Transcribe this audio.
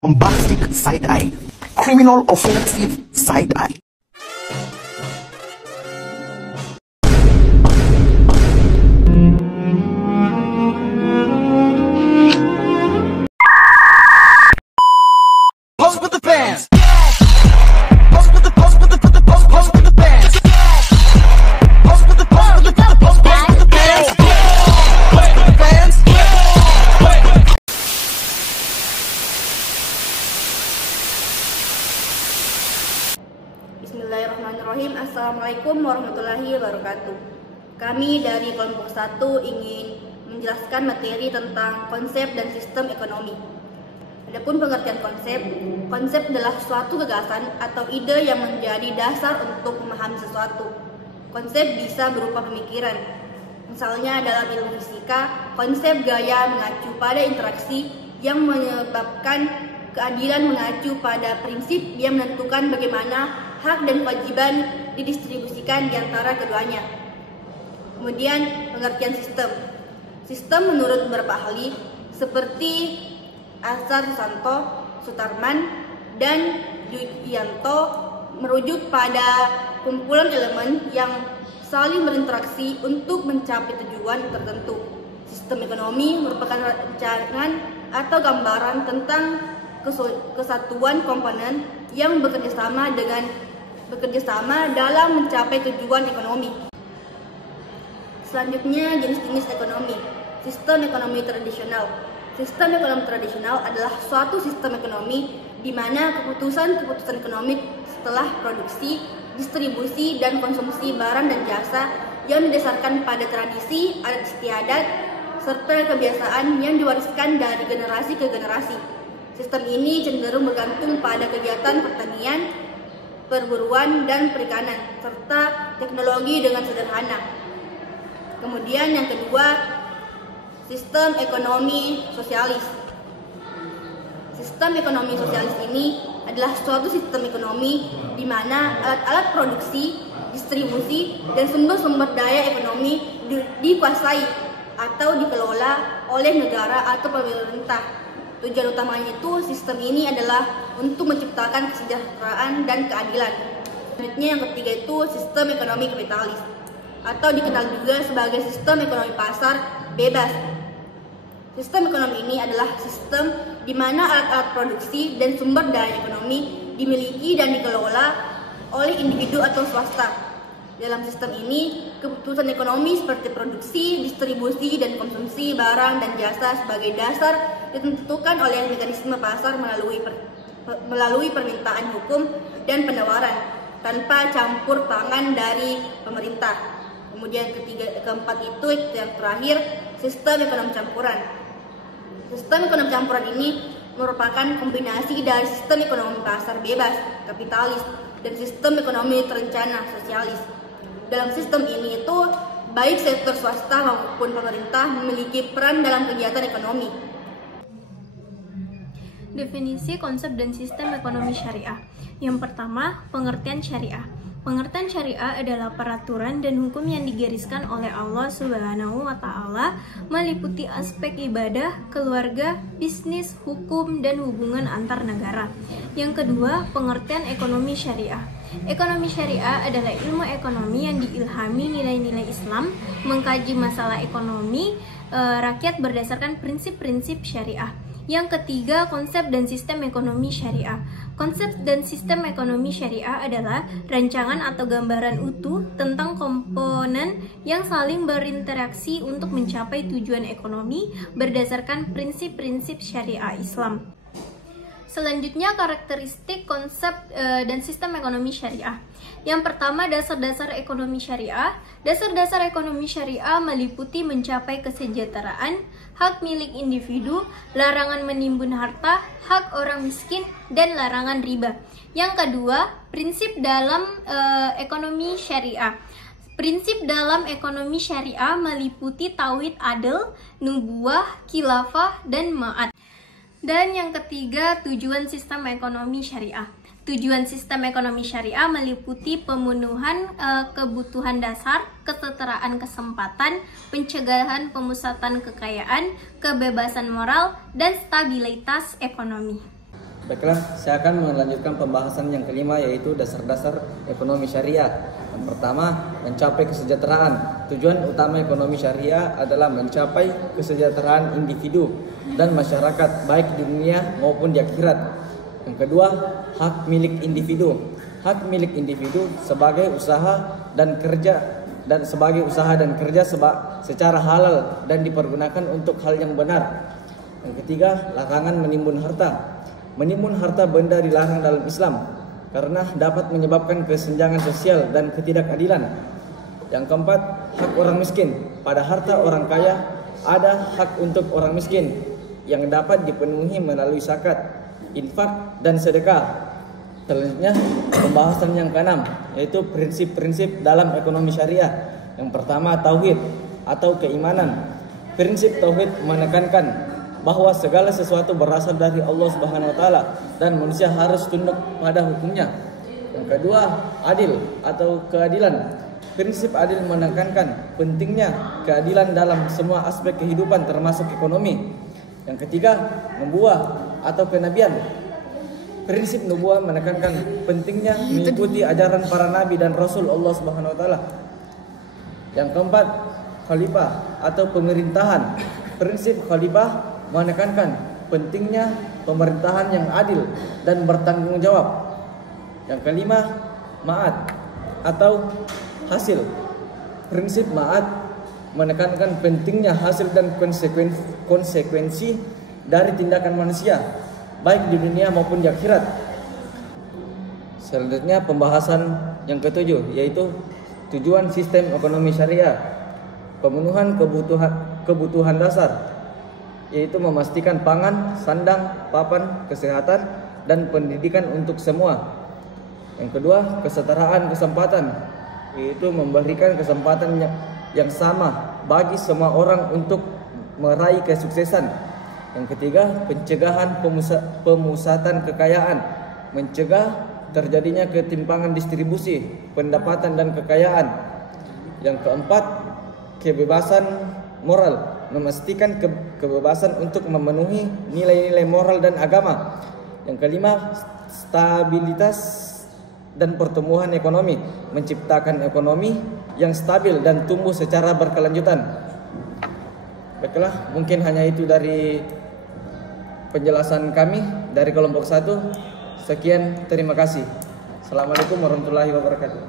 Bombastic side-eye, criminal offensive side-eye. Pose with the fans. Pose with the pose with the pose with the fans. Pose with the pose with the pose with the fans. Pose with the fans. Bismillahirrahmanirrahim. Assalamualaikum warahmatullahi wabarakatuh. Kami dari kelompok 1 ingin menjelaskan materi tentang konsep dan sistem ekonomi. Adapun pengertian konsep adalah suatu gagasan atau ide yang menjadi dasar untuk memahami sesuatu. Konsep bisa berupa pemikiran. Misalnya dalam ilmu fisika, konsep gaya mengacu pada interaksi yang menyebabkan keadilan mengacu pada prinsip yang menentukan bagaimana hak dan kewajiban didistribusikan di antara keduanya. Kemudian pengertian sistem. Sistem menurut beberapa ahli seperti Azhar Susanto, Sutarman, dan Yuyanto merujuk pada kumpulan elemen yang saling berinteraksi untuk mencapai tujuan tertentu. Sistem ekonomi merupakan rancangan atau gambaran tentang kesatuan komponen yang bekerja sama dalam mencapai tujuan ekonomi. Selanjutnya, jenis-jenis ekonomi. Sistem ekonomi tradisional. Sistem ekonomi tradisional adalah suatu sistem ekonomi di mana keputusan-keputusan ekonomi setelah produksi, distribusi, dan konsumsi barang dan jasa yang didasarkan pada tradisi, adat istiadat, serta kebiasaan yang diwariskan dari generasi ke generasi. Sistem ini cenderung bergantung pada kegiatan pertanian, perburuan, dan perikanan, serta teknologi dengan sederhana. Kemudian yang kedua, sistem ekonomi sosialis. Sistem ekonomi sosialis ini adalah suatu sistem ekonomi di mana alat-alat produksi, distribusi, dan sumber-sumber daya ekonomi dikuasai atau dikelola oleh negara atau pemerintah. Tujuan utamanya itu sistem ini adalah untuk menciptakan kesejahteraan dan keadilan. Selanjutnya yang ketiga itu sistem ekonomi kapitalis atau dikenal juga sebagai sistem ekonomi pasar bebas. Sistem ekonomi ini adalah sistem di mana alat-alat produksi dan sumber daya ekonomi dimiliki dan dikelola oleh individu atau swasta. Dalam sistem ini, keputusan ekonomi seperti produksi, distribusi, dan konsumsi barang dan jasa sebagai dasar ditentukan oleh mekanisme pasar melalui permintaan hukum dan penawaran tanpa campur tangan dari pemerintah. Kemudian keempat itu yang terakhir, sistem ekonomi campuran. Sistem ekonomi campuran ini merupakan kombinasi dari sistem ekonomi pasar bebas, kapitalis, dan sistem ekonomi terencana, sosialis. Dalam sistem ini itu, baik sektor swasta maupun pemerintah memiliki peran dalam kegiatan ekonomi. Definisi, konsep, dan sistem ekonomi syariah. Yang pertama, pengertian syariah. Pengertian syariah adalah peraturan dan hukum yang digariskan oleh Allah Subhanahu wa Ta'ala, meliputi aspek ibadah, keluarga, bisnis, hukum, dan hubungan antar negara. Yang kedua, pengertian ekonomi syariah. Ekonomi syariah adalah ilmu ekonomi yang diilhami nilai-nilai Islam, mengkaji masalah ekonomi rakyat berdasarkan prinsip-prinsip syariah. Yang ketiga, konsep dan sistem ekonomi syariah. Konsep dan sistem ekonomi syariah adalah rancangan atau gambaran utuh tentang komponen yang saling berinteraksi untuk mencapai tujuan ekonomi berdasarkan prinsip-prinsip syariah Islam. Selanjutnya, karakteristik, konsep, dan sistem ekonomi syariah. Yang pertama, dasar-dasar ekonomi syariah. Dasar-dasar ekonomi syariah meliputi mencapai kesejahteraan, hak milik individu, larangan menimbun harta, hak orang miskin, dan larangan riba. Yang kedua, prinsip dalam ekonomi syariah. Prinsip dalam ekonomi syariah meliputi tauhid adil, nubuwah, khilafah, dan ma'at. Dan yang ketiga, tujuan sistem ekonomi syariah. Tujuan sistem ekonomi syariah meliputi pemenuhan kebutuhan dasar, kesetaraan kesempatan, pencegahan pemusatan kekayaan, kebebasan moral, dan stabilitas ekonomi. Baiklah, saya akan melanjutkan pembahasan yang kelima, yaitu dasar-dasar ekonomi syariah. Yang pertama, mencapai kesejahteraan. Tujuan utama ekonomi syariah adalah mencapai kesejahteraan individu dan masyarakat, baik di dunia maupun di akhirat. Yang kedua, hak milik individu. Hak milik individu sebagai usaha dan kerja secara halal dan dipergunakan untuk hal yang benar. Yang ketiga, larangan menimbun harta. Menimbun harta benda dilarang dalam Islam karena dapat menyebabkan kesenjangan sosial dan ketidakadilan. Yang keempat, hak orang miskin. Pada harta orang kaya ada hak untuk orang miskin yang dapat dipenuhi melalui zakat, infak, dan sedekah. Selanjutnya, pembahasan yang keenam, yaitu prinsip-prinsip dalam ekonomi syariah. Yang pertama, tauhid atau keimanan. Prinsip tauhid menekankan bahwa segala sesuatu berasal dari Allah Subhanahu wa taala dan manusia harus tunduk pada hukumnya. Yang kedua, adil atau keadilan. Prinsip adil menekankan pentingnya keadilan dalam semua aspek kehidupan termasuk ekonomi. Yang ketiga, nubuwah atau kenabian. Prinsip nubuwah menekankan pentingnya mengikuti ajaran para nabi dan rasul Allah Subhanahu wa taala. Yang keempat, khalifah atau pemerintahan. Prinsip khalifah menekankan pentingnya pemerintahan yang adil dan bertanggung jawab. Yang kelima, ma'ad atau hasil. Prinsip ma'ad menekankan pentingnya hasil dan konsekuensi dari tindakan manusia, baik di dunia maupun di akhirat. Selanjutnya, pembahasan yang ketujuh, yaitu tujuan sistem ekonomi syariah. Pemenuhan kebutuhan dasar, yaitu memastikan pangan, sandang, papan, kesehatan, dan pendidikan untuk semua. Yang kedua, kesetaraan kesempatan, yaitu memberikan kesempatan yang sama bagi semua orang untuk meraih kesuksesan. Yang ketiga, pencegahan pemusatan kekayaan, mencegah terjadinya ketimpangan distribusi, pendapatan, dan kekayaan. Yang keempat, kebebasan moral, memastikan kebebasan untuk memenuhi nilai-nilai moral dan agama. Yang kelima, stabilitas dan pertumbuhan ekonomi, menciptakan ekonomi yang stabil dan tumbuh secara berkelanjutan. Baiklah, mungkin hanya itu dari penjelasan kami dari kelompok 1. Sekian, terima kasih. Assalamualaikum warahmatullahi wabarakatuh.